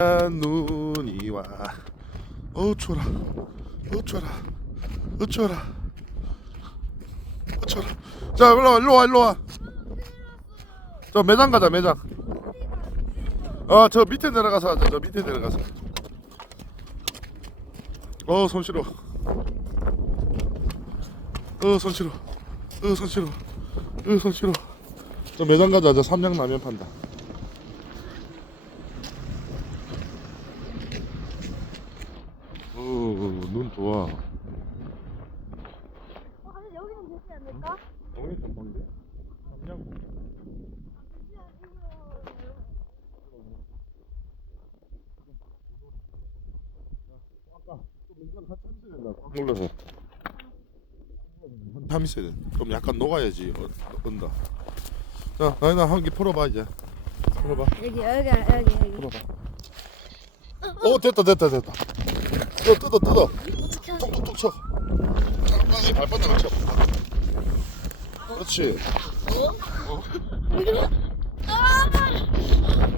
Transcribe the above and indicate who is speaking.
Speaker 1: 눈이 와. 어우 추워라. 어우 추워라. 어우 추워라. 자 일로 와 일로 와 일로 와. 저 매장 가자 매장. 아저 밑에 내려가서 하자 저 밑에 내려가서. 어손 시려. 어손 시려. 어손 시려. 어손 시려. 저 매장 가자 저 삼양 라면 판다. 눈 좋아.
Speaker 2: 어, 근데 여기는 되지 않을까?
Speaker 1: 동네 전방인데? 삼양. 아까 또 민간 같이 있어야 된다. 돼. 그럼 약간 녹아야지 어, 온다. 자, 나이나 한개 풀어봐 이제. 풀어봐.
Speaker 2: 여기 여기 여기 여기
Speaker 1: 풀어봐. 오 됐다 됐다 됐다. 뜯어 뜯어 뜯어. 톡톡톡 쳐. 장난이 발바닥을 쳐. 그렇지. 어?